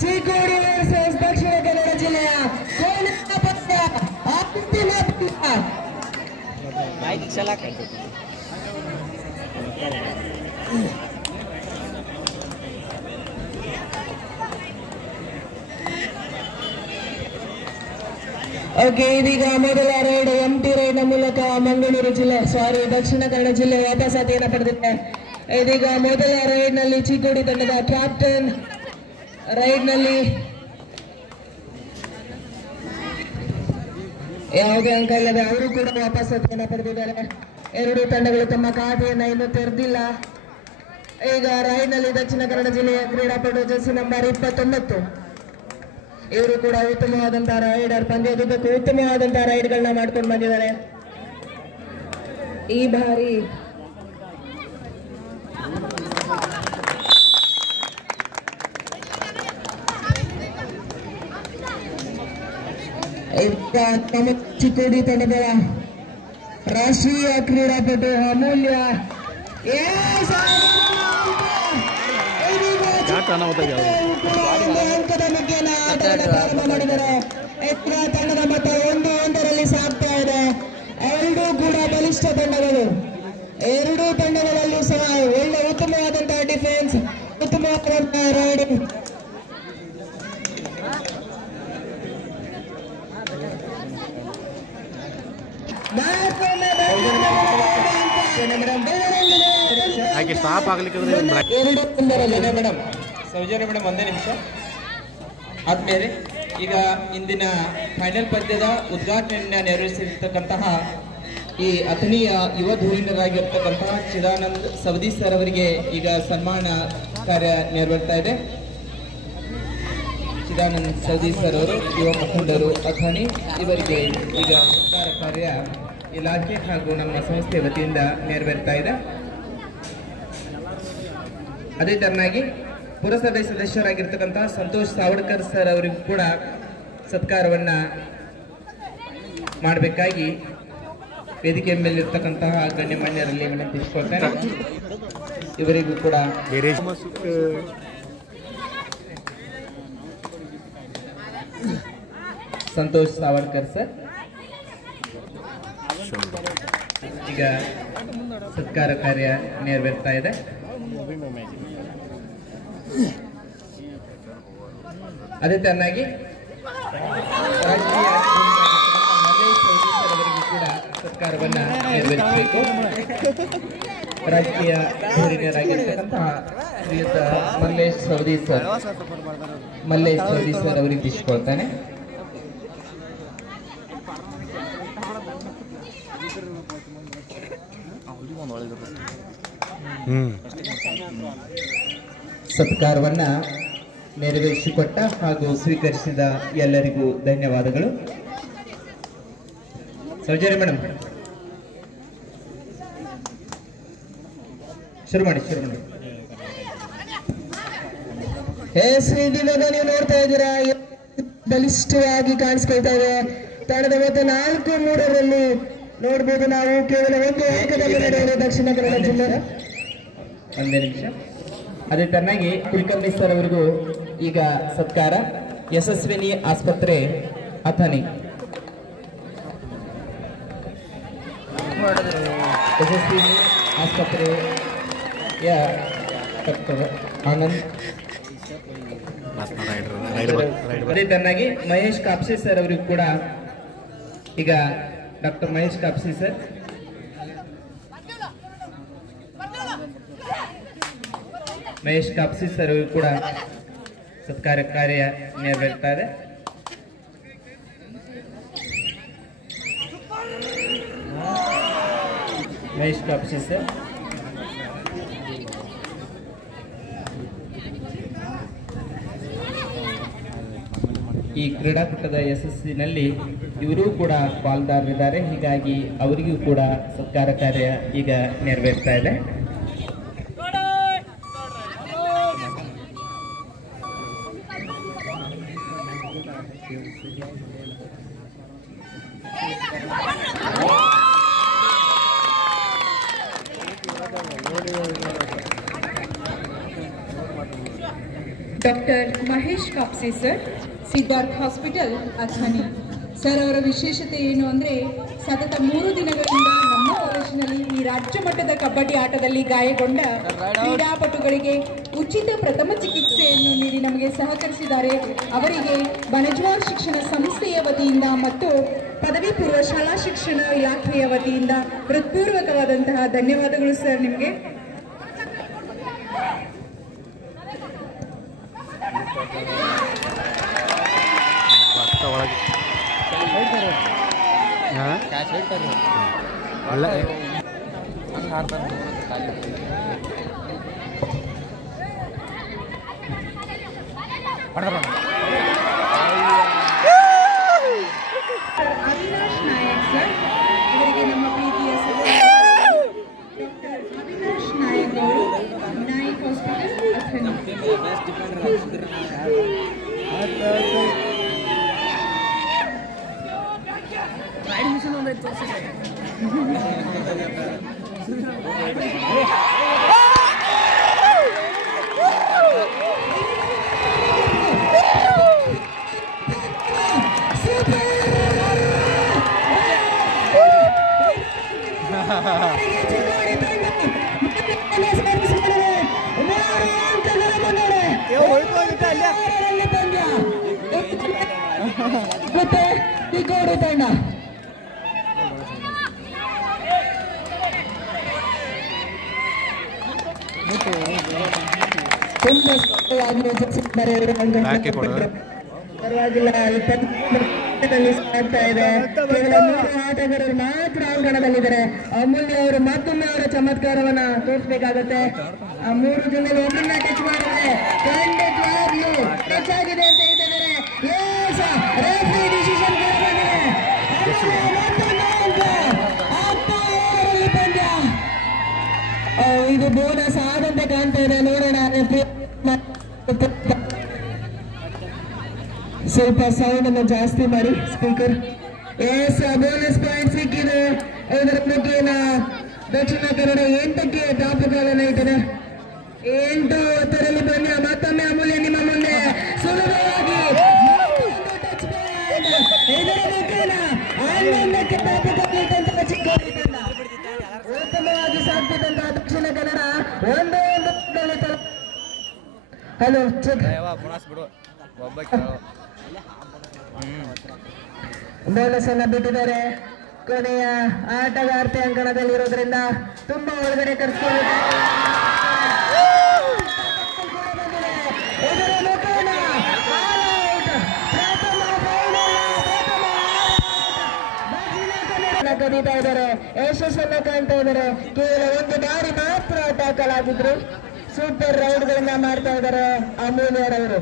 Chikkodi versus Dakshina Kannada ಜಿಲ್ಲೆಯ ಕೊನೆಯ ಪಂದ್ಯ, ಅಂತಿಮ ಓಕೆ, ಇದೀಗ ಮೊದಲ ರೈಡ್ ಎಂಟಿ ರೈಡ್ ನ ಮೂಲಕ ಮಂಗಳೂರು ಜಿಲ್ಲೆ ದಕ್ಷಿಣ ಕನ್ನಡ ಜಿಲ್ಲೆ ವಾಪಸಾತಿಯನ್ನು ಪಡೆದಿದೆ. ಇದೀಗ ಮೊದಲ ರೈಡ್ ನಲ್ಲಿ ಚಿಕ್ಕೋಡಿ ತಂಡದ ಕ್ಯಾಪ್ಟನ್ ರೈಡ್ ನಲ್ಲಿ ಯಾವುದೇ ಅಂಕ ಇಲ್ಲದೆ ಅವರು ಕೂಡ ವಾಪಸಾತಿಯನ್ನು ಪಡೆದಿದ್ದಾರೆ. ಎರಡು ತಂಡಗಳು ತಮ್ಮ ಖಾತೆಯನ್ನು ಇನ್ನೂ ತೆರೆದಿಲ್ಲ. ಈಗ ರೈಡ್ ನಲ್ಲಿ ದಕ್ಷಿಣ ಕನ್ನಡ ಜಿಲ್ಲೆಯ ಕ್ರೀಡಾಪಟು ಜೆರ್ಸಿ ನಂಬರ್ 29 ಇವರು ಕೂಡ ಉತ್ತಮವಾದಂತಹ ರೈಡರ್, ಪಂದ್ಯದುದ್ದಕ್ಕೂ ಉತ್ತಮವಾದಂತಹ ರೈಡ್ಗಳನ್ನ ಮಾಡ್ಕೊಂಡು ಬಂದಿದ್ದಾರೆ. ಈ ಬಾರಿ ನಮ್ಮ ಚಿಕ್ಕೋಡಿ ತಂಡದ ರಾಷ್ಟ್ರೀಯ ಕ್ರೀಡಾಪಟು ಅಮೂಲ್ಯ ಅಂಕದ ಮುಖ್ಯನ ಪ್ರಾರಂಭ ಮಾಡಿದ್ದಾರೆ. ತಂಡದ ಮತ 1-1ರಲ್ಲಿ ಸಾಗ್ತಾ ಇದೆ. ಎರಡೂ ಕೂಡ ಬಲಿಷ್ಠ ತಂಡಗಳು. ಎರಡೂ ತಂಡಗಳಲ್ಲೂ ಸಹ ಒಳ್ಳೆ ಉತ್ತಮವಾದಂತಹ ಡಿಫೆನ್ಸ್, ಉತ್ತಮವಾದಂತಹ ರೈಡಿಂಗ್. ಸೌಜನ್ಯ ಮೇಡಮ್, ಒಂದೇ ನಿಮಿಷ ಆದ್ಮೇಲೆ ಈಗ ಇಂದಿನ ಫೈನಲ್ ಪಂದ್ಯದ ಉದ್ಘಾಟನೆಯನ್ನ ನೆರವೇರಿಸಿರ್ತಕ್ಕಂತಹ ಈ ಅಥಣಿಯ ಯುವ ಧುರೀಣರಾಗಿರ್ತಕ್ಕಂತಹ ಚಿದಾನಂದ್ ಸವದಿ ಸರ್ ಅವರಿಗೆ ಈಗ ಸನ್ಮಾನ ಕಾರ್ಯ ನೆರವೇರ್ತಾ ಇದೆ. ಚಿದಾನಂದ್ ಸವದಿ ಸರ್ ಅವರು ಯುವ ಮುಖಂಡರು ಅಥಣಿ, ಇವರಿಗೆ ಈಗ ಸರ್ಕಾರ ಕಾರ್ಯ ಇಲಾಖೆ ಹಾಗೂ ನಮ್ಮ ಸಂಸ್ಥೆ ವತಿಯಿಂದ ನೆರವೇರ್ತಾ ಇದೆ. ಅದೇ ತರನಾಗಿ ಪುರಸಭೆ ಸದಸ್ಯರಾಗಿರ್ತಕ್ಕಂತಹ ಸಂತೋಷ್ ಸಾವಡ್ಕರ್ ಸರ್ ಅವರಿಗೂ ಕೂಡ ಸತ್ಕಾರವನ್ನ ಮಾಡಬೇಕಾಗಿ ವೇದಿಕೆ ಮೇಲಿರ್ತಕ್ಕಂತಹ ಗಣ್ಯಮಾನ್ಯರಲ್ಲಿ ವಿನಂತಿಸಿಕೊಳ್ತೇನೆ. ಇವರಿಗೂ ಕೂಡ ಸಂತೋಷ್ ಸಾವಡ್ಕರ್ ಸರ್ ಈಗ ಸತ್ಕಾರ ಕಾರ್ಯ ನೆರವೇರ್ತಾ ಇದೆ. ಅದೇ ತರನಾಗಿ ರಾಜಕೀಯ ಅವರಿಗೂ ಕೂಡ ಸತ್ಕಾರವನ್ನ ನೆರವೇರಿಸಬೇಕು. ರಾಜಕೀಯ ಧುರೀಣರಾಗಿರ್ತಕ್ಕಂತಹ ಶ್ರೀಯುತ ಮಲ್ಲೇಶ್ ಸವದಿ ಸರ್ ಅವರಿಗೆ ತಿಳಿಸಿಕೊಳ್ತಾನೆ. ಸತ್ಕಾರವನ್ನ ನೆರವೇರಿಸಿಕೊಟ್ಟ ಹಾಗೂ ಸ್ವೀಕರಿಸಿದ ಎಲ್ಲರಿಗೂ ಧನ್ಯವಾದಗಳು. ಸೌಜನ್ಯ ಮೇಡಮ್, ಶುರು ಮಾಡಿ. ಶ್ರೀದಿನ ನೀವು ನೋಡ್ತಾ ಇದ್ದೀರಾ, ಬಲಿಷ್ಠವಾಗಿ ಕಾಣಿಸ್ಕೊಳ್ತಾ ಇದೆ. ತಂಡದ ಮೊತ್ತ 4-3ರಲ್ಲಿ ನೋಡ್ಬೋದು ನಾವು. ಕೇವಲ ಒಂದು ಅಂಕದಲ್ಲಿ ನಡೆಯುವ ದಕ್ಷಿಣ ಕನ್ನಡ ಜಿಲ್ಲೆ. ಒಂದೇ ನಿಮಿಷ. ಅದೇ ತರನಾಗಿ ಕುಲಕರ್ಣಿ ಸರ್ ಅವರಿಗೂ ಈಗ ಸತ್ಕಾರ. ಯಶಸ್ವಿನಿ ಆಸ್ಪತ್ರೆ ಅಥಣಿ, ಯಶಸ್ವಿನಿ ಆಸ್ಪತ್ರೆಯ ಆನಂದ್. ಅದೇ ತರನಾಗಿ ಮಹೇಶ್ ಕಾಪ್ಸಿ ಸರ್ ಅವರಿಗೂ ಕೂಡ ಈಗ ಡಾಕ್ಟರ್ ಮಹೇಶ್ ಕಾಪ್ಸಿ ಸರ್ ಅವರಿಗೂ ಕೂಡ ಸತ್ಕಾರ ಕಾರ್ಯ ನೆರವೇರ್ತಾ ಇದೆ. ಮಹೇಶ್ ಕಾಪ್ಸಿ ಸರ್ ಈ ಕ್ರೀಡಾಕೂಟದ ಯಶಸ್ಸಿನಲ್ಲಿ ಇವರೂ ಕೂಡ ಪಾಲ್ದಾರರಿದ್ದಾರೆ. ಹೀಗಾಗಿ ಅವರಿಗೂ ಕೂಡ ಸತ್ಕಾರ ಕಾರ್ಯ ಈಗ ನೆರವೇರ್ತಾ ಇದೆ. Doctor Mahesh Kapse sir, Siddharth hospital Athani. Sir ಅವರ ವಿಶೇಷತೆ ಏನು ಅಂದರೆ, ಸತತ 3 ದಿನಗಳಿಂದ ನಮ್ಮ ಕಾಲೇಜಿನಲ್ಲಿ ಈ ರಾಜ್ಯ ಮಟ್ಟದ ಕಬಡ್ಡಿ ಆಟದಲ್ಲಿ ಗಾಯಗೊಂಡ ಕ್ರೀಡಾಪಟುಗಳಿಗೆ ಉಚಿತ ಪ್ರಥಮ ಚಿಕಿತ್ಸೆಯನ್ನು ನೀಡಿ ನಮಗೆ ಸಹಕರಿಸಿದ್ದಾರೆ. ಅವರಿಗೆ ಬಣಜ್ವಾರ್ ಶಿಕ್ಷಣ ಸಂಸ್ಥೆಯ ವತಿಯಿಂದ ಮತ್ತು ಪದವಿ ಪೂರ್ವ ಶಾಲಾ ಶಿಕ್ಷಣ ಇಲಾಖೆಯ ವತಿಯಿಂದ ಹೃತ್ಪೂರ್ವಕವಾದಂತಹ ಧನ್ಯವಾದಗಳು ಸರ್ ನಿಮಗೆ. ಅವಿನಾಶ್ ನಾಯಕ್ ಸರ್, ಇವರಿಗೆ ನಮ್ಮ ಪ್ರೀತಿಯ ಡಾಕ್ಟರ್ ಅವಿನಾಶ್ ನಾಯಕ್ ಅವರು, ನಾಯಕ್ ಹಾಸ್ಪಿಟಲ್ ಅಥಣಿ. ಪರವಾಗಿಲ್ಲ, 20 ಆಗ್ತಾ ಇದೆ. ಕೇವಲ 3 ಆಟಗಾರರು ಮಾತ್ರ ಅಂಗಣದಲ್ಲಿದ್ದಾರೆ. ಅಮೂಲ್ಯ ಅವರು ಮತ್ತೊಮ್ಮೆ ಅವರ ಚಮತ್ಕಾರವನ್ನ ತೋರಿಸಬೇಕಾಗತ್ತೆ. ಆ 3 ಜನರು ಒಮ್ಮನ್ನ ಟಚ್ ಮಾಡಿದ್ರೆ ಖಂಡಿತವಾಗ್ಲೂ ಟಚ್ ಆಗಿದೆ ಅಂತ ಹೇಳ್ತಿದ್ದಾರೆ. ರೆಫ್ರಿ ಡಿಸಿಷನ್ ಇದು ಬೋನಸ್ ಆದಂತೆ ಕಾಣ್ತಾ ಇದೆ. ನೋಡೋಣ, ಸ್ವಲ್ಪ ಸೌಂಡ್ ಅನ್ನು ಜಾಸ್ತಿ ಮಾಡಿ ಸ್ಪೀಕರ್. ಬೋನಸ್ ಪಾಯಿಂಟ್ ಸಿಕ್ಕಿದೆ. ಇದರ ಮುಖೇನ ದಕ್ಷಿಣ ಕನ್ನಡ 8ಕ್ಕೆ ದಾಪುಗಾಲನ್ನು ಇಟ್ಟಿದೆ. 8-10ರಲ್ಲಿ ಬನ್ನಿ. ಮತ್ತೊಮ್ಮೆ ಅಮೂಲ್ಯ ನಿಮ್ಮ ಮುಂದೆ ಸುಲಭವಾಗಿ ಟಚ್ ಪಾಯಿಂಟ್. ಇದರ ಮುಖೇನ 11ಕ್ಕೆ ದಾಪುಗಾಲ ಇಟ್ಟಂತಹ ಚಿಕ್ಕೋಡಿ ತಂಡ ಉತ್ತಮವಾಗಿ ಸಾಗ್ತಿದ್ದಂತಹ Dakshina Kannada 1-1 hello check bonus ಅನ್ನ ಬಿಟ್ಟಿದ್ದಾರೆ. ಕೊನೆಯ ಆಟಗಾರ್ತಿ ಅಂಕಣದಲ್ಲಿರೋದ್ರಿಂದ ತುಂಬಾ ಒಳಗಡೆ ಕರ್ಸ್ಕೊಂಡು ಕರೀತಾ ಇದ್ದಾರೆ. ಯಶಸ್ಸನ್ನ ಕಾಣ್ತಾ ಇದ್ದಾರೆ. ಕೇವಲ 1 ಬಾರಿ ಮಾತ್ರ ದಾಖಲಾಗಿದ್ರು. ಸೂಪರ್ ರೌಂಡ್ ಗಳನ್ನ ಮಾಡ್ತಾ ಇದ್ದಾರೆ ಅಮೂಲ್ಯರವರು.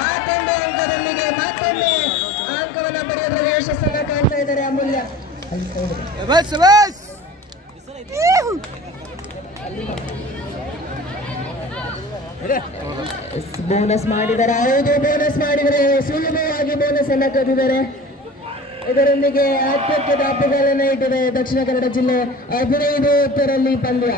ಮತ್ತೊಂದು ಅಂಕದೊಂದಿಗೆ ಮತ್ತೊಂದು ಅಂಕವನ್ನ ಪಡೆಯೋದ್ರಲ್ಲಿ ಯಶಸ್ಸನ್ನ ಕಾಣ್ತಾ ಇದ್ದಾರೆ ಅಮೂಲ್ಯ. ಬೋನಸ್ ಮಾಡಿದ್ದಾರೆ. ಹೌದು, ಬೋನಸ್ ಮಾಡಿದರೆ ಸುಲಭವಾಗಿ ಬೋನಸ್ ಅನ್ನ ಕದ್ದಿದ್ದಾರೆ. ಇದರೊಂದಿಗೆ 10ಕ್ಕೆ ದಾಪುಗಾಲನ್ನು ಇಟ್ಟಿದೆ ದಕ್ಷಿಣ ಕನ್ನಡ ಜಿಲ್ಲೆ. 15-10ರಲ್ಲಿ ಪಂದ್ಯ.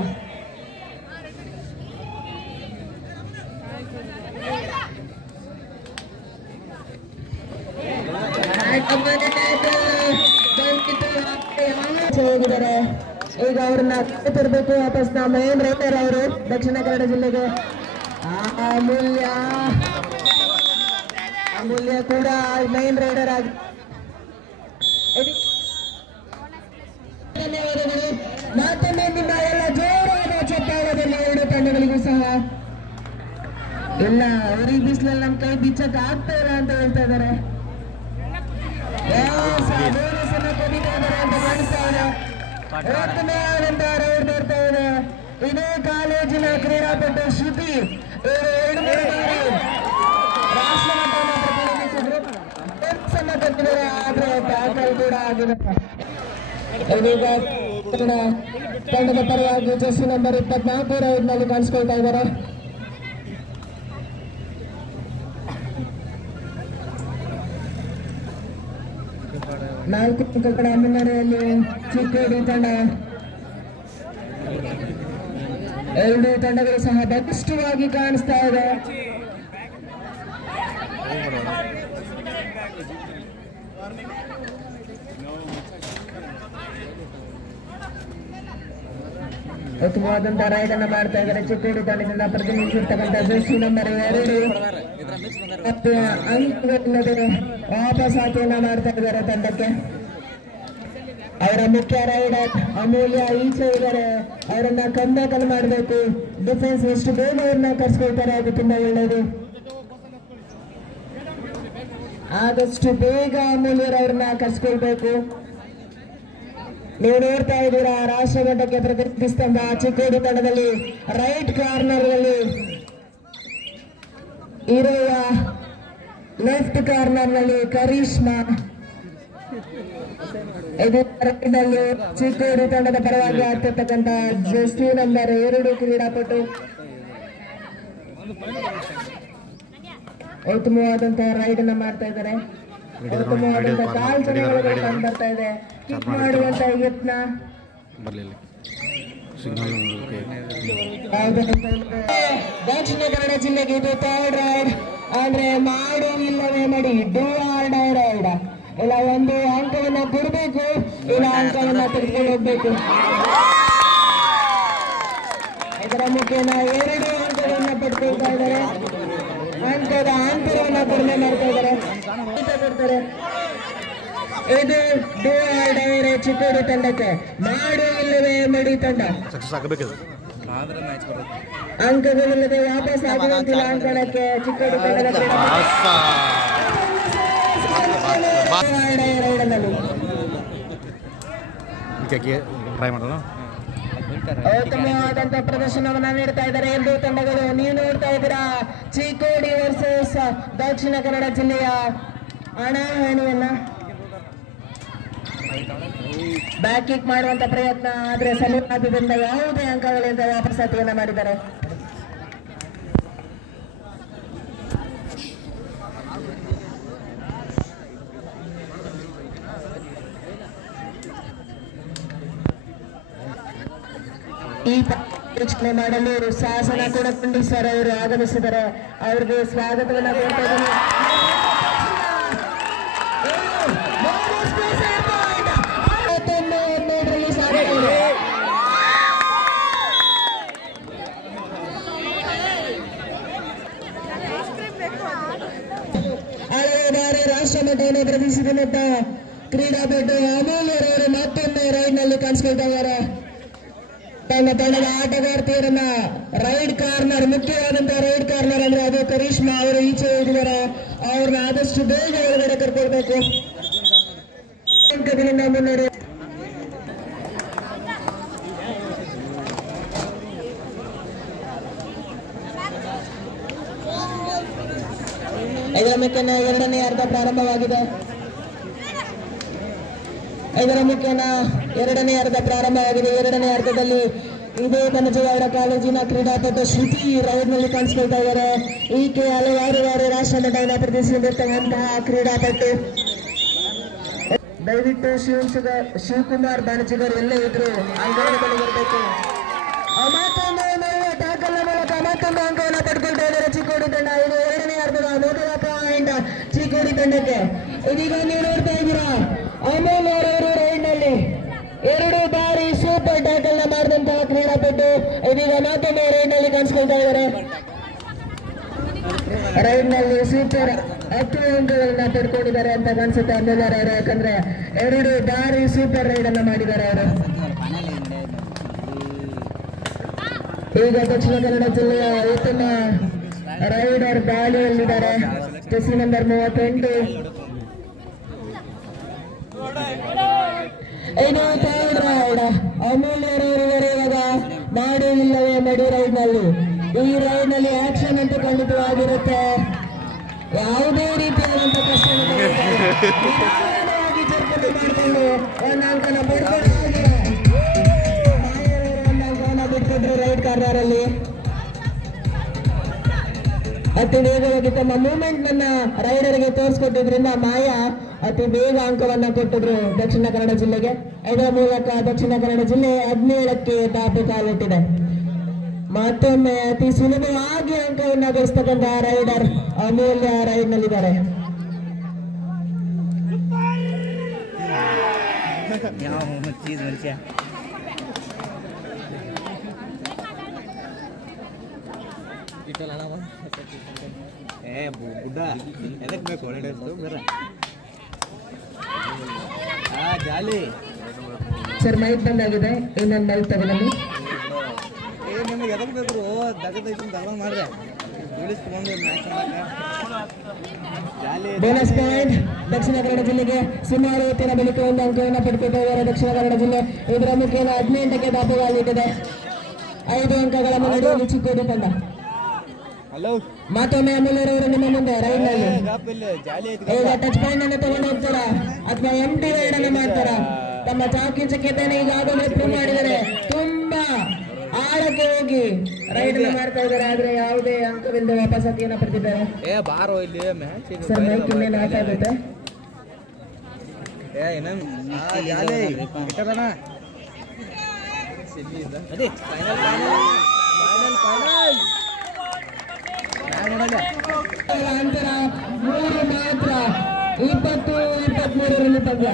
ಹೋಗಿದ್ದಾರೆ. ಈಗ ಅವ್ರನ್ನ ತರಬೇಕು ವಾಪಸ್. ಮಹೇಂದ್ರ ರೈಟರ್ ಅವರು ದಕ್ಷಿಣ ಕನ್ನಡ ಜಿಲ್ಲೆಗೆ. ಅಮೂಲ್ಯ ಕೂಡ ಮೈನ್ ರೈಡರ್ ಆಗಿ. ಧನ್ಯವಾದಗಳು. ಮತ್ತೊಮ್ಮೆ ನಿಮ್ಮ ಎಲ್ಲ ಜೋರಾದ ಚಪ್ಪಾಳದಲ್ಲಿ 2 ತಂಡಗಳಿಗೂ ಸಹ. ಎಲ್ಲ ಅವರಿಗೆ ಬಿಸಿಲಲ್ಲಿ ನಮ್ಮ ಕೈ ಬಿಚ್ಚಕ್ ಆಗ್ತಾ ಇಲ್ಲ ಅಂತ ಹೇಳ್ತಾ ಇದ್ದಾರೆ. ಬೋನಸ್ ಅನ್ನು ಕದೀತಾ ಇದ್ದಾರೆ ಅಂತ ಕಾಣಿಸ್ತಾ ಇದೆ. ಉತ್ತಮವಾದಂತಹ ರೈಡ್ ಬರ್ತಾ ಇದೆ. ಇದೇ ಕಾಲೇಜಿನ ಕ್ರೀಡಾಪಟು ಶ್ರುತಿ ಇವರು 2-3 ಬಾರಿ ರಾಷ್ಟ್ರಮಟ್ಟವನ್ನು ಪ್ರತಿನಿಧಿಸಿದ್ರು. ಬೋನಸ್ ಅನ್ನು ಕಟ್ಟಿದ್ದಾರೆ. ಆದ್ರೆ ಟ್ಯಾಕಲ್ ಕೂಡ ಆಗಿದೆ. ಇದೀಗ ತಂಡದ ಪರವಾಗಿ ಜೆರ್ಸಿ ನಂಬರ್ 24 ರೈಡ್ ನಲ್ಲಿ ಕಾಣಿಸ್ಕೊಳ್ತಾ ಇದ್ದಾರೆ. ನಾಲ್ಕು ಅಂಕಗಳ ಮುನ್ನಡೆಯಲ್ಲಿ ಚಿಕ್ಕೋಡಿ ತಂಡ ಎರಡು ತಂಡಗಳು ಸಹ ಬಲಿಷ್ಠವಾಗಿ ಕಾಣಿಸ್ತಾ ಇದೆ. ಉತ್ತಮವಾದಂತಹ ರೈಡ್ ಅನ್ನ ಮಾಡ್ತಾ ಇದ್ದಾರೆ. ಚಿಕ್ಕೋಡಿ ತಂಡದಿಂದ ಪ್ರತಿನಿಧಿಸಿರ್ತಕ್ಕಂಥ ಜೆರ್ಸಿ ನಂಬರ್ 2 ಮತ್ತು ಅಂಕವಿಲ್ಲದೆ ವಾಪಸ್ ಆಟವನ್ನು ಮಾಡ್ತಾ ಇದ್ದಾರೆ ತಂಡಕ್ಕೆ. ಅವರ ಮುಖ್ಯ ರೈಡರ್ ಅಮೂಲ್ಯ ಈಚೆ ಇದ್ದಾರೆ. ಅವರನ್ನ ಕಂಬ್ಯಾಕ್ ಮಾಡಬೇಕು. ಡಿಫೆನ್ಸ್ ಎಷ್ಟು ಬೇಗ ಅವ್ರನ್ನ ಕರ್ಸ್ಕೊಳ್ತಾರೆ ಅದು ತುಂಬಾ ಒಳ್ಳೆಯದು. ಆದಷ್ಟು ಬೇಗ ಅಮೂಲ್ಯರವ್ರನ್ನ ಕರ್ಸ್ಕೊಳ್ಬೇಕು. ನೀವು ನೋಡ್ತಾ ಇದ್ದೀರಾ ರಾಷ್ಟ್ರ ಮಟ್ಟಕ್ಕೆ ಪ್ರತಿನಿಧಿಸಿದ ಚಿಕ್ಕೋಡಿ ತಂಡದಲ್ಲಿ ರೈಟ್ ಕಾರ್ನರ್ ನಲ್ಲಿ ಇರುವ ಲೆಫ್ಟ್ ಕಾರ್ನರ್ ನಲ್ಲಿ ಕರಿಷ್ಮಾ, ಇದರಲ್ಲಿ ಚಿಕ್ಕೋಡಿ ತಂಡದ ಪರವಾಗಿ ಆಗ್ತಿರ್ತಕ್ಕಂಥ ಜೆರ್ಸಿ ನಂಬರ್ 2 ಕ್ರೀಡಾಪಟು ಉತ್ತಮವಾದಂತಹ ರೈಡ್ ಅನ್ನ ಮಾಡ್ತಾ ಇದ್ದಾರೆ. ಉತ್ತಮವಾದಂತಹ ಕಾಲ್ಚನೆಗಳು ಕಂಡು ಬರ್ತಾ ಇದೆ. ಕಿಕ್ ಮಾಡುವಂತಹ ಯತ್ನ ದಕ್ಷಿಣ ಕನ್ನಡ ಜಿಲ್ಲೆಗೆ ಇದು ಥರ್ಡ್ ರೈಡ್. ಅಂದ್ರೆ ಮಾಡು ಇಲ್ಲವೇ ಮಡಿ, ಡೂ ಆರ್ ಡೈ ರೈಡ್. ಇಲ್ಲ ಒಂದು ಅಂಕವನ್ನ ಕೊಡಬೇಕು, ಇಲ್ಲ ಅಂಕವನ್ನ ತೆಗೆದುಕೊಂಡು ಹೋಗ್ಬೇಕು. ಇದರ ಮುಖೇನ 2 ಅಂಕವನ್ನ ಪಡ್ಕೊಳ್ತಾ ಇದ್ದಾರೆ. ಅಂಕದ ಅಂತರವನ್ನ ಕಡಿಮೆ ಮಾಡ್ತಾ ಇದ್ದಾರೆ. ಇದು do or die raid Chikkodi ತಂಡಕ್ಕೆ. ಮಾಡು ಇಲ್ಲವೇ ಮಡಿ ತಂಡ ಅಂಕಗಳಿಲ್ಲದೆ ವಾಪಸ್ ಆಗುವಂತಿಲ್ಲ ಅಂಕಣಕ್ಕೆ ಚಿಕ್ಕೋಡಿ ತಂಡದ ಉತ್ತಮವಾದಂತಹ ಪ್ರದರ್ಶನವನ್ನ ನೀಡ್ತಾ ಇದ್ದಾರೆ ಎರಡು ತಂಡಗಳು. ನೀವು ನೋಡ್ತಾ ಇದ್ದೀರಾ ಚಿಕ್ಕೋಡಿ ವರ್ಸಸ್ ದಕ್ಷಿಣ ಕನ್ನಡ ಜಿಲ್ಲೆಯ ಹಣಾಹಣಿಯನ್ನ. ಬ್ಯಾಕ್ ಕಿಕ್ ಮಾಡುವಂತ ಪ್ರಯತ್ನ, ಆದ್ರೆ ಸಲುವಾದ್ರಿಂದ ಯಾವುದೇ ಅಂಕಗಳಿಂದ ವಾಪಸ್ ಆಟವನ್ನ ಮಾಡಿದ್ದಾರೆ. ಈ ವೀಕ್ಷಣೆ ಮಾಡಲು ಶಾಸನ ಕೂಡ ಖಂಡಿಸರ್ ಅವರು ಆಗಮಿಸಿದ್ದಾರೆ. ಅವರಿಗೆ ಸ್ವಾಗತವನ್ನ ಕೊಡ್ತಾ ಇದ್ದೇನೆ. ಹಳೆಯ ಬಾರಿ ರಾಷ್ಟ್ರ ಮಟ್ಟವನ್ನು ಪ್ರದರ್ಶಿಸಿದಂತ ಕ್ರೀಡಾಪಟು ಅಮೂಲ್ಯರವರು ಮತ್ತೊಮ್ಮೆ ರೈಡ್ ನಲ್ಲಿ ಕಾಣಿಸ್ಕೊಳ್ತಾ ಇದ್ದಾರೆ. ತನ್ನ ತಂಡದ ಆಟಗಾರ್ತಿಯರನ್ನ ರೈಡ್ ಕಾರ್ನರ್, ಮುಖ್ಯವಾದಂತಹ ರೈಡ್ ಕಾರ್ನರ್ ಅಂದ್ರೆ ಅದು ಕರಿಷ್ಮಾ ಅವರು ಈಚೆ ಇದ್ದಾರೆ. ಅವ್ರನ್ನ ಆದಷ್ಟು ಬೇಗ ಒಳಗಡೆ ಕರ್ಕೊಳ್ಬೇಕು. ಅಂಕಗಳಿಂದ ಮುನ್ನಡೆ. ಇದರ ಮುಖ್ಯನ 2ನೇ ಅರ್ಧ ಪ್ರಾರಂಭವಾಗಿದೆ. ಇದರ ಮುಖ್ಯನ 2ನೇ ಅರ್ಧ ಪ್ರಾರಂಭವಾಗಿದೆ. 2ನೇ ಅರ್ಧದಲ್ಲಿ ಇದೇ ಕನಜವಾಡ ಕಾಲೇಜಿನ ಕ್ರೀಡಾಪಟು ಶ್ರುತಿ ರೈಡ್ ನಲ್ಲಿ ಕಾಣಿಸ್ಕೊಳ್ತಾ ಇದ್ದಾರೆ. ಈಕೆ ಹಲವಾರು ಬಾರಿ ರಾಷ್ಟ್ರ ಮಟ್ಟವನ್ನು ಪ್ರದರ್ಶಿಸಿರುವಂತಹ ಕ್ರೀಡಾಪಟು. ದಯವಿಟ್ಟು ಶಿವಕುಮಾರ್ ಬಾಣಜಿಗರ್ ಎಲ್ಲೇ ಇದ್ರು ಅಂಗಡಿಗಳು ಬರಬೇಕು. ಮತ್ತೊಂದು ಟ್ಯಾಕಲ್ ಮೂಲಕ ಮತ್ತೊಂದು ಅಂಕವನ್ನು ಪಡ್ಕೊಳ್ತಾ ಇದ್ದಾರೆ ಚಿಕ್ಕೋಡಿ ತಂಡ. ಇದು 2ನೇ ಅರ್ಧದ ಮೊದಲ ಪಾಯಿಂಟ್ ಚಿಕ್ಕೋಡಿ ತಂಡಕ್ಕೆ. ಇದೀಗ ನೀವು ನೋಡ್ತಾ ಇದ್ದೀರಾ ಅಮೂಲ್ ಅವರವರು ರೈಡ್ ನಲ್ಲಿ 2 ಬಾರಿ ಸೂಪರ್ ಟ್ಯಾಕಲ್ ನ ಮಾಡಿದಂತಹ ಕ್ರೀಡಾಪಟು ಇದೀಗ ಮತ್ತೊಮ್ಮೆ ರೈಡ್ ನಲ್ಲಿ ಕಾಣಿಸ್ಕೊಳ್ತಾ ಇದ್ದಾರೆ. ರೈಡ್ ನಲ್ಲಿ ಸೂಪರ್ 10 ಅಂಕಗಳನ್ನ ಪಡ್ಕೊಂಡಿದ್ದಾರೆ ಅಂತ ಕಾಣಿಸುತ್ತೆ ಅಮೂಲ್ ಅವರು. ಯಾಕಂದ್ರೆ 2 ಬಾರಿ ಸೂಪರ್ ರೈಡ್ ಅನ್ನ ಮಾಡಿದ್ದಾರೆ ಅವರು. ಈಗ ದಕ್ಷಿಣ ಕನ್ನಡ ಜಿಲ್ಲೆಯ ಉತ್ತಮ ರೈಡರ್ ಬಾಲಿಯಲ್ಲಿದ್ದಾರೆ. Jersey number 38. ಇದು ಥರ್ಡ್ ರೈಡ್. ಅಮೂಲ್ಯರವರು ಇವಾಗ ಮಾಡು ಇಲ್ಲವೇ ಮಡಿ ರೈಡ್ ನಲ್ಲಿ. ಈ ರೈಡ್ ನಲ್ಲಿ ಆಕ್ಷನ್ ಅಂತೂ ಖಂಡಿತವಾಗಿರುತ್ತೆ. ಯಾವುದೇ ರೀತಿಯಾದಂತಹ ಕಷ್ಟವನ್ನು ಚರ್ಚೆ ಮಾಡಿಕೊಂಡು ಒಂದು ಅಂಕನ ಪಡ್ಕೊಂಡು ಬಿಟ್ಕೊಟ್ರು ರೈಡ್ ಕಾರ್ನರ್ ಅಲ್ಲಿ. ಅತಿ ವೇಗವಾಗಿ ತಮ್ಮ ಮೂವ್ಮೆಂಟ್ ನನ್ನ ರೈಡರ್ಗೆ ತೋರಿಸ್ಕೊಟ್ಟಿದ್ರಿಂದ ಮಾಯಾ ಅತಿ ಬೇಗ ಅಂಕವನ್ನ ಕೊಟ್ಟಿದ್ರು ದಕ್ಷಿಣ ಕನ್ನಡ ಜಿಲ್ಲೆಗೆ. ಇದರ ಮೂಲಕ ದಕ್ಷಿಣ ಕನ್ನಡ ಜಿಲ್ಲೆ 17ಕ್ಕೆ ದಾಪು ಕಾಲಿಟ್ಟಿದೆ. ಮತ್ತೊಮ್ಮೆ ಅತಿ ಸುಲಭವಾಗಿ ಅಂಕವನ್ನು ಗಳಿಸ್ತಕ್ಕಂತಹ ರೈಡರ್ ಅಮೂಲ್ಯ ರೈಡ್ ನಲ್ಲಿದ್ದಾರೆ. ಸರ್ ಮೈಕ್ ಬಂದಾಗಿದೆ, ಇನ್ನೊಂದು ಮೈಕ್ ತಗೊಂಡು ಬೋನಸ್ ಪಾಯಿಂಟ್ ದಕ್ಷಿಣ ಕನ್ನಡ ಜಿಲ್ಲೆಗೆ. ಸುಮಾರು ಹೊತ್ತಿನ ಬಳಿಕ ಒಂದು ಅಂಕವನ್ನು ಪಡೆದುಕೊಂಡಿದ್ದಾರೆ ದಕ್ಷಿಣ ಕನ್ನಡ ಜಿಲ್ಲೆ. ಇದರ ಮುಖೇನ 18ಕ್ಕೆ ದಾಪುಗಾಲಿಟ್ಟಿದೆ. 5 ಅಂಕಗಳ ಮುನ್ನಡೆಯಲ್ಲಿ ಚಿಕ್ಕೋಡಿ ತಂಡ. ಮತ್ತೊಮ್ಮೆ ಅಮೂಲ್ಯರವರು ನಿಮ್ಮ ಮುಂದೆ ರೈಡ್ ನಲ್ಲಿ ಈಗ ಟಚ್ ಪಾಯಿಂಟ್ ಅನ್ನು ತಗೊಂಡು ಹೋಗ್ತಾರ ಅಥವಾ ಎಂಟಿ ರೈಡ್ ಅನ್ನು ಮಾಡ್ತಾರ. ತಮ್ಮ ಚಾಕಿಂಚಕ್ಕೆತಾನೆ ಈಗಾಗಲೇ ಪ್ರೂವ್ ಮಾಡಿದರೆ ತುಂಬಾ ಆಳಕ್ಕೆ ಹೋಗಿ ರೈಡ್ ಅನ್ನು ಮಾಡ್ತಾ ಇದ್ದಾರೆ. ಆದ್ರೆ ಯಾವುದೇ ಅಂಕವಿಲ್ಲದೆ ವಾಪಸ್ ಅತಿಯನ್ನ ಪಡೆದಿದ್ದಾರೆ. ಸರ್ ಮೈಕ್ ಇನ್ನೇನು ಆಫ್ ಆಗುತ್ತೆ. ಅಂತರ 3 ಮಾತ್ರ 20-23ರಲ್ಲಿ ಪಂದ್ಯ.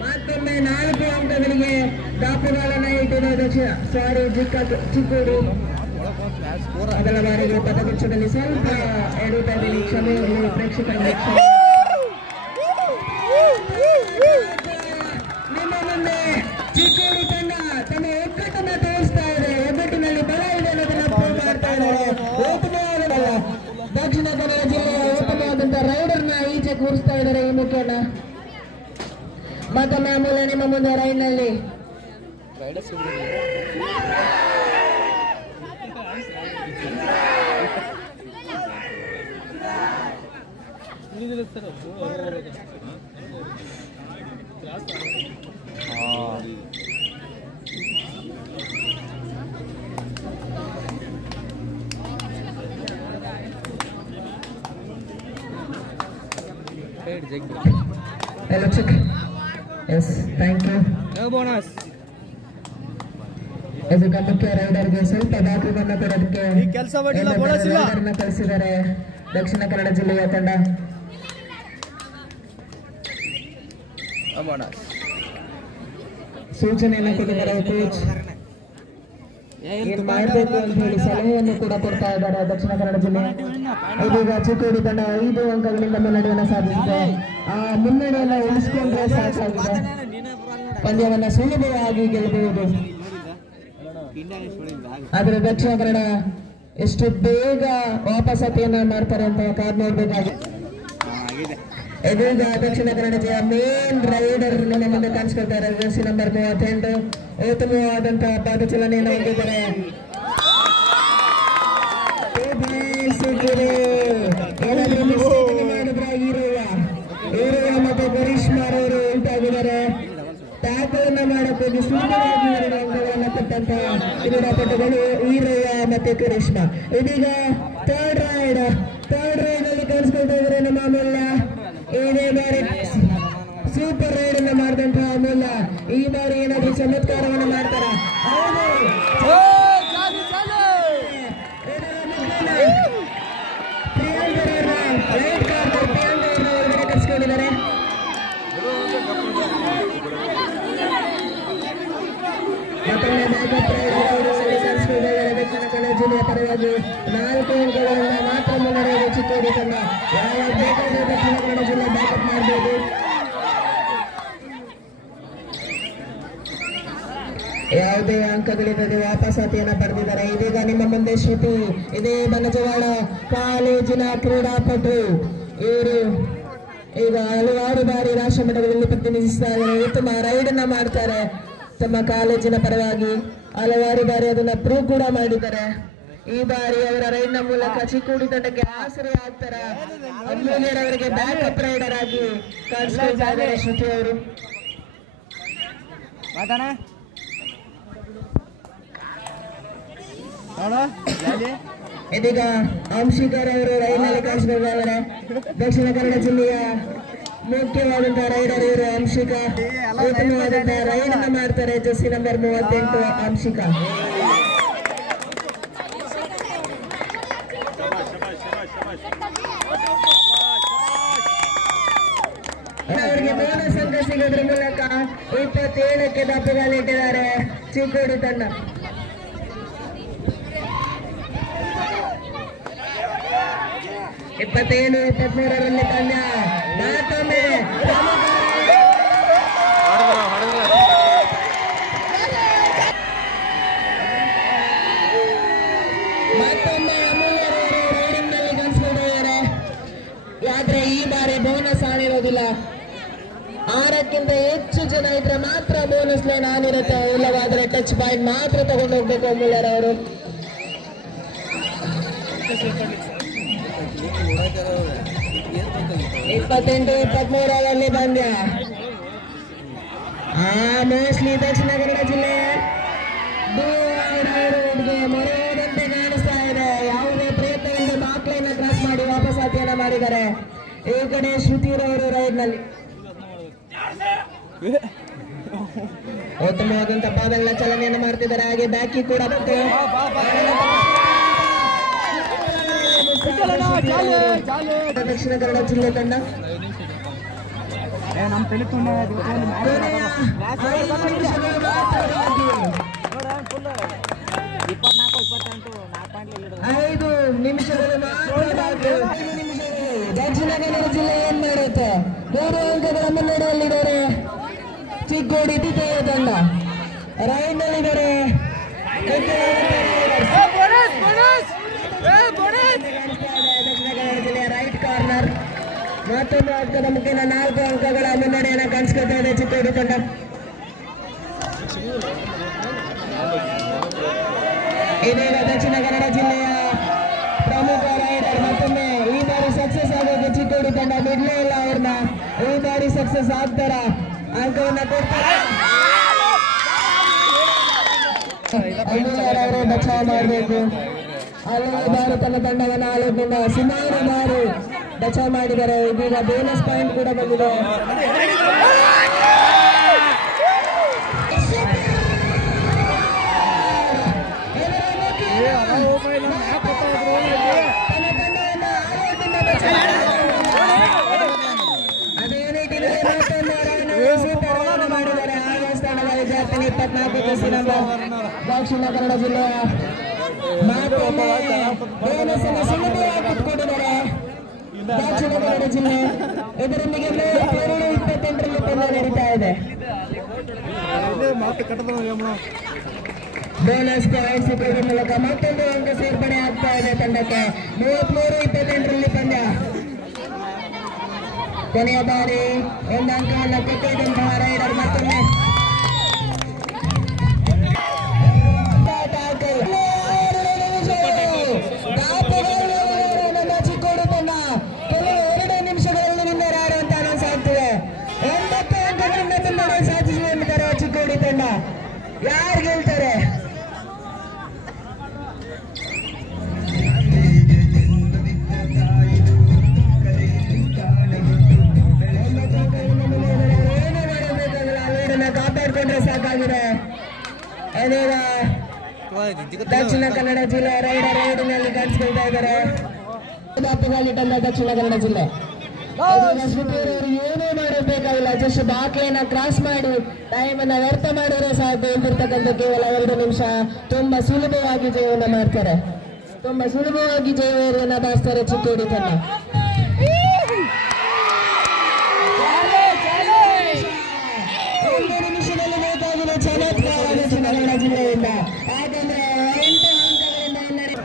ಮತ್ತೊಮ್ಮೆ 4 ಅಂಕಗಳಿಗೆ ದಾಪುಗಾಲನ್ನ ಇಟ್ಟಿದೆ ಚಿಕ್ಕೋಡಿ. ಮೊದಲ ಬಾರಿಗೆ ಪದಗುಚ್ಛದಲ್ಲಿ ಸ್ವಲ್ಪ ಎಡುತ್ತಾ ಇದ್ದೀನಿ, ಕ್ಷಮೆ ಇರಲಿ ಪ್ರೇಕ್ಷಕರಲ್ಲಿ. ನಿಮ್ಮ ಮುಂದೆ ಚಿಕ್ಕೋಡಿ ತಂಡ ತಮ್ಮ ಒಗ್ಗಟ್ಟನ್ನ ತೋರಿಸ್ತಾ ಇದೆ. ಒಗ್ಗಟ್ಟಿನಲ್ಲಿ ಬಲ ಇದೆ ಅನ್ನೋದನ್ನ ಪ್ರೂವ್ ಮಾಡ್ತಾ ಇದ್ದಾರೆ. ಉತ್ತಮವಾದ ದಕ್ಷಿಣ ಕನ್ನಡ ಜಿಲ್ಲೆಯ ಉತ್ತಮವಾದಂತಹ ರೈಡರ್ನ ಈಚೆ ಕೂರಿಸ್ತಾ ಇದ್ದಾರೆ ಈ ಮುಖೇನ. ಮತ್ತೊಮ್ಮೆ ಅಮೂಲ್ಯ ನಿಮ್ಮ ಮುಂದೆ ರೈಡ್ ನಲ್ಲಿ Hello, check. Yes, thank you. No bonus. ಇದಕ್ಕೆ ಮುಖ್ಯ ರೈಡರ್ಗೆ ಸ್ವಲ್ಪ ದಾಖಲೆಯನ್ನು ಕೊಡೋದಕ್ಕೆ ರೈಡರ್ನ ಕಳಿಸಿದ್ದಾರೆ ದಕ್ಷಿಣ ಕನ್ನಡ ಜಿಲ್ಲೆಯ ತಂಡ. ಸೂಚನೆಯನ್ನು ಕೊಟ್ಟಿದ್ದಾರೆ ಕೋಚ್. ಏನ್ ಮಾಡಬೇಕು ಅಂತ ಹೇಳಿ ಸಲಹೆಯನ್ನು ಕೂಡ ಕೊಡ್ತಾ ಇದ್ದಾರೆ ದಕ್ಷಿಣ ಕನ್ನಡ ಜಿಲ್ಲೆ. ಇದೀಗ ಚಿಕ್ಕೋಡಿ ತಂಡ 5 ಅಂಕಗಳಿಂದ ಮುನ್ನಡೆಯನ್ನು ಸಾಧಿಸಿದೆ. ಆ ಮುನ್ನಡೆಯನ್ನು ಉಳಿಸಿಕೊಂಡ್ರೆ ಸಾಕಾಗಿದೆ. ಪಂದ್ಯವನ್ನು ಸುಲಭವಾಗಿ ಗೆಲ್ಲಬಹುದು. ಆದ್ರೆ ದಕ್ಷಿಣ ಕನ್ನಡ ಎಷ್ಟು ಬೇಗ ವಾಪಸಾತಿಯನ್ನ ಮಾಡ್ತಾರೆ ಅಂತ ಕಾದ್ ನೋಡ್ಬೇಕಾಗಿದೆ. ಇದೀಗ ದಕ್ಷಿಣ ಕನ್ನಡ ಜಿಲ್ಲೆಯ ಮೇನ್ ರೈಡರ್ ನಮ್ಮ ಮುಂದೆ ಕಾಣಿಸ್ಕೊಳ್ತಾರೆ. ಜರ್ಸಿ ನಂಬರ್ 38 ಉತ್ತಮವಾದಂತಹ ಪಾದಚಲನೆಯನ್ನು ಹೊಂದಿದ್ದಾರೆ. ಏನಾದ್ರೂ ಮಿಸ್ಟೇಕ್ ಮಾಡಿದ್ರ ಈರಯ್ಯ ಮತ್ತೆ ಕರಿಷ್ಮಾ ಅವರು ಉಂಟಾಗಿದ್ದಾರೆ. ಟ್ಯಾಕಲ್ ಮಾಡಕ್ಕೆ ಹೋಗಿ ಸುಲಭವಾಗಿ ಅಂಕಗಳನ್ನು ಕೊಟ್ಟಂತ ಕ್ರೀಡಾಪಟುಗಳು ಈರಯ್ಯ ಮತ್ತೆ ಕರಿಷ್ಮಾ. ಇದೀಗ ಥರ್ಡ್ ರೈಡ್ ಅಲ್ಲಿ ಕಾಣಿಸ್ಕೊಳ್ತಾ ಇದ್ದಾರೆ ನಮ್ಮ ಅಮೂಲ್ಯ. ಇದೇ ಬಾರಿ ಸೂಪರ್ ರೈಡ್ ಅನ್ನ ಮಾಡಿದಂತಹ ಅಮೂಲ್ಯ ಈ ಬಾರಿ ಏನಾದ್ರೂ ಚಮತ್ಕಾರವನ್ನು ಮಾಡ್ತಾರ? ಕರ್ಸ್ಕೊಂಡಿದ್ದಾರೆ. ಮತ್ತೊಮ್ಮೆ ಬ್ಯಾಕಪ್ ಕರ್ಸ್ಕೊಂಡಿದ್ದಾರೆ ದಕ್ಷಿಣ ಕನ್ನಡ ಜಿಲ್ಲೆಯ ಪರವಾಗಿ. 4 ಅಂಕಗಳನ್ನ ಮಾತ್ರ ಮುನ್ನಡೆಯುವ ಚಿಕ್ಕೋಡಿ ತಂಡ. ಯಾವಾಗ ಬೇಕಾದರೂ ದಕ್ಷಿಣ ಕನ್ನಡ ಜಿಲ್ಲೆ ಬ್ಯಾಕಪ್ ಮಾಡಬಹುದು. ಯಾವುದೇ ಅಂಕಗಳಿಲ್ಲದೆ ವಾಪಸಾತಿಯನ್ನ ಪಡೆದಿದ್ದಾರೆ. ಇದೀಗ ನಿಮ್ಮ ಮುಂದೆ ಶ್ರುತಿ, ಇದೇ ಬನಜವಾಡ ಕಾಲೇಜಿನ ಕ್ರೀಡಾಪಟು. ಇವರು ಈಗ ಹಲವಾರು ಬಾರಿ ರಾಷ್ಟ್ರ ಮಟ್ಟದಲ್ಲಿ ಪ್ರತಿನಿಧಿಸ್ತಾ ಇದ್ದಾರೆ. ಉತ್ತಮ ರೈಡ್ ಅನ್ನ ಮಾಡ್ತಾರೆ ತಮ್ಮ ಕಾಲೇಜಿನ ಪರವಾಗಿ. ಹಲವಾರು ಬಾರಿ ಅದನ್ನ ಪ್ರೂವ್ ಕೂಡ ಮಾಡಿದ್ದಾರೆ. ಈ ಬಾರಿ ಅವರ ರೈಡ್ ನ ಮೂಲಕ ಚಿಕ್ಕೋಡಿ ತಂಡಕ್ಕೆ ಆಸರೆ ಆಗ್ತಾರ. ಅಮೂಲ್ಯರವರಿಗೆ ಬ್ಯಾಕಪ್ ರೈಡರ್ ಆಗಿ ಕಾಣಿಸ್ಕೊಳ್ತಾ ಇದ್ದಾರೆ ಶ್ರುತಿ ಅವರು. ಇದೀಗ ಅಂಶಿಕರ್ ಅವರು ರೈಡ್ನಲ್ಲಿ ಕಾಣಿಸ್ಕೊಳ್ತಾರೆ. ದಕ್ಷಿಣ ಕನ್ನಡ ಜಿಲ್ಲೆಯ ಮುಖ್ಯವಾದಂತಹ ರೈಡರ್ ಇವರು ಅಂಶಿಕಾ. ಉತ್ತಮವಾದಂತಹ ರೈಡ್ ಅನ್ನು ಮಾಡ್ತಾರೆ. Jersey number 38 Anshika. ಅವರಿಗೆ ಬೋನಸ್ ಅಂಕ ಸಿಗೋದ್ರ ಮೂಲಕ 27ಕ್ಕೆ ದಾಪುಗಾಲಿಟ್ಟಿದ್ದಾರೆ ಚಿಕ್ಕೋಡಿ ತಂಡ. ಇಪ್ಪತ್ತೇಳು 23ರಲ್ಲಿ ಪಂದ್ಯ ಮತ್ತೊಮ್ಮೆ ಅಮೂಲ್ಯರವರು ರೈಡಿಂಗ್ ನಲ್ಲಿ ಕಾಣಿಸ್ಕೊಂಡಿದ್ದಾರೆ. ಆದ್ರೆ ಈ ಬಾರಿ ಬೋನಸ್ ಆನಿರೋದಿಲ್ಲ. 6ಕ್ಕಿಂತ ಹೆಚ್ಚು ಜನ ಇದ್ರೆ ಮಾತ್ರ ಬೋನಸ್ ಲೈನ್ ಆನಿರುತ್ತೆ. ಇಲ್ಲವಾದ್ರೆ ಟಚ್ ಪಾಯಿಂಟ್ ಮಾತ್ರ ತಗೊಂಡು ಹೋಗ್ಬೇಕು ಅಮೂಲ್ಯರವರು. 28-23ರಲ್ಲಿ ಪಂದ್ಯ. ಮೋಸ್ಟ್ಲಿ ದಕ್ಷಿಣ ಕನ್ನಡ ಜಿಲ್ಲೆ ಮೊರೆಯುವುದಂತೆ ಕಾಣಿಸ್ತಾ ಇದೆ. ಯಾವುದೇ ಪ್ರಯತ್ನವಿಲ್ಲದೆ ಬಾಕ್ಲೈನ್ ಕ್ರಾಸ್ ಮಾಡಿ ವಾಪಸ್ ಆತಿಯನ್ನ ಮಾಡಿದ್ದಾರೆ. ಈ ಕಡೆ ಶ್ರುತಿರವರು ರೈಡ್ ನಲ್ಲಿ ಉತ್ತಮವಾದಂತ ಪಾದಗಳ ಚಲನೆಯನ್ನು ಮಾಡ್ತಿದ್ದಾರೆ. ಹಾಗೆ ಬ್ಯಾಕಿ ಕೂಡ ಬಂತು. ದಕ್ಷಿಣ ಕನ್ನಡ ಜಿಲ್ಲೆ ತಂಡ ಐದು ನಿಮಿಷಗಳು ಮಾತ್ರ. ದಕ್ಷಿಣ ಕನ್ನಡ ಜಿಲ್ಲೆ ಏನ್ ಮಾಡುತ್ತೆ? 3 ಅಂಕಗಳ ಮುನ್ನಡೆಯಲ್ಲಿದ್ದಾರೆ ಚಿಕ್ಕೋಡಿ ದ್ವಿತೀಯ ತಂಡ. ರೈಡ್ ನಲ್ಲಿದ್ದಾರೆ. ದಕ್ಷಿಣ ಕನ್ನಡ ಜಿಲ್ಲೆಯ ರೈಟ್ ಕಾರ್ನರ್. ಮತ್ತೊಂದು ಅಂಕದ ಮುಖೇನ 4 ಅಂಕಗಳ ಮುನ್ನಡೆಯನ್ನು ಕಾಣಿಸ್ಕೊಳ್ತಾ ಇದೆ ಚಿಕ್ಕೋಡಿ ತಂಡ. ಇದೀಗ ದಕ್ಷಿಣ ಕನ್ನಡ ಜಿಲ್ಲೆಯ ಪ್ರಮುಖ ರೈಡರ್ ಮತ್ತೊಮ್ಮೆ ಈ ಬಾರಿ ಸಕ್ಸಸ್ ಆಗೋದು ಚಿಕ್ಕೋಡಿ ತಂಡ. ಬಿಡ್ಲೇ ಇಲ್ಲ ಅವ್ರನ್ನ. ಈ ಬಾರಿ ಸಕ್ಸಸ್ ಆಗ್ತಾರ, ಅಂಕವನ್ನ ಕೊಡ್ತಾರೆ. ಅವರು ಬಚಾವ್ ಮಾಡಬೇಕು. ಅಲ್ಲಿ ಭಾರತದ ತಂಡವನ್ನ ಆಲೋಚನೆಯಿಂದ ಸುಮಾರು ಬಾರಿ ಬಚಾವ್ ಮಾಡಿದ್ದಾರೆ. ಇದೀಗ ಬೋನಸ್ ಪಾಯಿಂಟ್ ಕೂಡ ಬಂದಿದೆ. ಅದೇ ರೀತಿಯಲ್ಲಿ ಮಾಡಿದ್ದಾರೆ. ಆಗ ಸ್ಥಾನದ ವಿದ್ಯಾರ್ಥಿನಿ 24 ದಕ್ಷಿಣ ಕನ್ನಡ ಜಿಲ್ಲೆಯ ಮಾತೊಮ್ಮೆ ಬೋನಸ್ ಅನ್ನು ಸುಲಭವಾಗಿ ಕಿತ್ಕೊಂಡಿದ್ದಾರೆ ದಕ್ಷಿಣ ಕನ್ನಡ ಜಿಲ್ಲೆ. ಇದರೊಂದಿಗೆ 28ರಲ್ಲಿ ಪಂದ್ಯ ನಡೀತಾ ಇದೆ. ಬೋನಸ್ ಪಾಯಿಂಟ್ ಸಿಕ್ಕುವ ಮೂಲಕ ಮತ್ತೊಂದು ಅಂಕ ಸೇರ್ಪಡೆ ಆಗ್ತಾ ಇದೆ ತಂಡಕ್ಕೆ. 33-28ರಲ್ಲಿ ಪಂದ್ಯ. ಕೊನೆಯ ಬಾರಿ ಒಂದು ಅಂಕವನ್ನು ಕೊಟ್ಟಿದ್ದಂತಹ ರೈಡರ್ ಮತ್ತೊಮ್ಮೆ ನಮ್ಮ ಚಿಕ್ಕೋಡಿ ತಂಡ ಕೆಲವು 2 ನಿಮಿಷಗಳಲ್ಲಿ ವಿನ್ನರ್ ಆಡುವಂತ ಅನೌನ್ಸ್ ಆಗ್ತಿದೆ. 9 ಅಂಕಗಳಿಂದ ಮುನ್ನಡೆ ಸಾಧಿಸಿದ್ದಾರೆ ಚಿಕ್ಕೋಡಿ ತಂಡ. ಯಾರು ಗೆಲ್ತಾರೆ? ಕಾಪಾಡ್ಕೊಂಡ್ರೆ ಸಾಕಾಗಿದೆ. ದಕ್ಷಿಣ ಕನ್ನಡ ಜಿಲ್ಲೆ ರೈಡರ್ ರೈಡಿನಲ್ಲಿ ಕಾಣಿಸ್ಕೊಳ್ತಾ ಇದ್ದಾರೆ. ದಕ್ಷಿಣ ಕನ್ನಡ ಜಿಲ್ಲೆ ಏನೂ ಮಾಡಬೇಕಾಗಿಲ್ಲ. ಜಸ್ಟ್ ಬಾಕ್ಲೈನ ಕ್ರಾಸ್ ಮಾಡಿ ಟೈಮ್ ಅನ್ನ ವ್ಯರ್ಥ ಮಾಡಿದ್ರೆ ಸಾಕು. ಇಲ್ಲಿರ್ತಕ್ಕಂಥ ಕೇವಲ 2 ನಿಮಿಷ ತುಂಬಾ ಸುಲಭವಾಗಿ ಜಯವನ್ನು ಮಾಡ್ತಾರೆ. ತುಂಬಾ ಸುಲಭವಾಗಿ ಜಯವನ್ನು ಬಾರಿಸ್ತಾರೆ ಚಿಕ್ಕೋಡಿ ತಂಡ. 1 ನಿಮಿಷದಲ್ಲಿ ಬೇಕಾಗಿದೆ ಚಮತ್ಕಾರ ದಕ್ಷಿಣ ಕನ್ನಡ ಜಿಲ್ಲೆಯಿಂದ. ಯಾಕಂದ್ರೆ 8 ಅಂಕಗಳಿಂದ ಮುನ್ನಡೆ.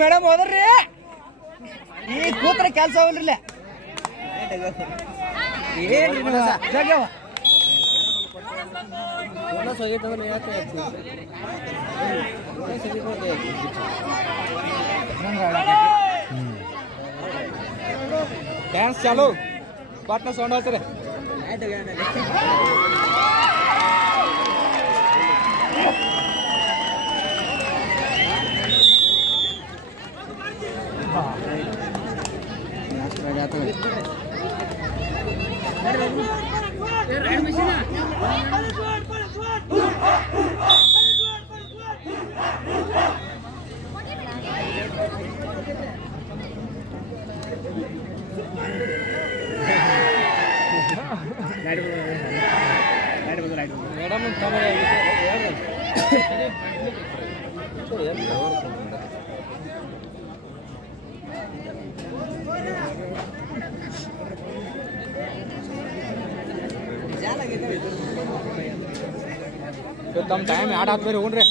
ಮೇಡಮ್ ಹೋದ್ರಿ ಈ ಕೂತ್ರ ಕೆಲಸ ಹೋಗ್ಲಿಲ್ಲ ಜಗ್ಗವ ಡ್ಯಾನ್ಸ್ ಚಾಲು ಪಾಟ್ನ ಸೌಂಡ್ ಆಗ್ತಾರೆ. ತಮ್ಮ ಟೈಮ್ 2 ಹತ್ತು ಬೇರೆ ಹೋಗ್ರಿ